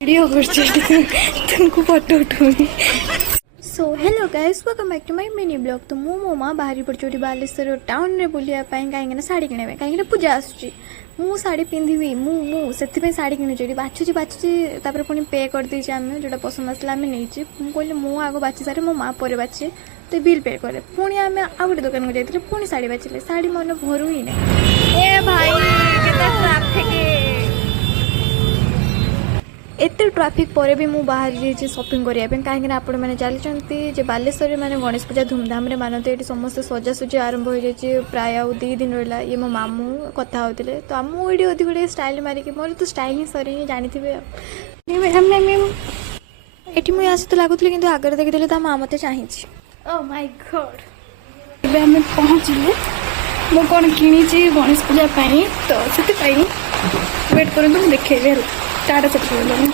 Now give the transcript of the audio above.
Video तुमको photo उठाऊंगी। So hello guys, welcome back to my mini blog. तो मु मो माँ बाहरी पड़ी बालेश्वर टाउन में बुलिया कहीं शाढ़ी किणा कहीं पूजा आसूँ मु शाढ़ी पिंधि मुझे शाढ़ी किणुची बाछुची बाछुची पुणी पे कर देचे आम जोटा पसंद आसला आम नहीं कहली मु आग बाची सारे मो माँ पर बाचे तो बिल पे करे पुणी आम आ गए दुकान को जाते पुणी शाढ़ी बाचिले शाढ़ी मन भरू ही नहीं। ए भाई एत ट्राफिक पर भी मुझे बाहर जाइए शॉपिंग करने कहीं आपण मैंने चलती बालेश्वर मैंने गणेश पूजा धूमधाम रे मानते ये समस्त सजासुजी आरंभ हो जाए प्राय 2 दिन रहा ये मो मामू कथा होते तो आम ये अधिक गोटे स्टाइल मारिक मोर तो स्टाइल ही सर जानी ये मुझे आस तो लगुली कि आगे देखी ता माँ मत चाहिए। ओ माय गॉड आम पहुँचलु मु कौन कि गणेश पूजा तो से वेट करूँ देखे टाटा चल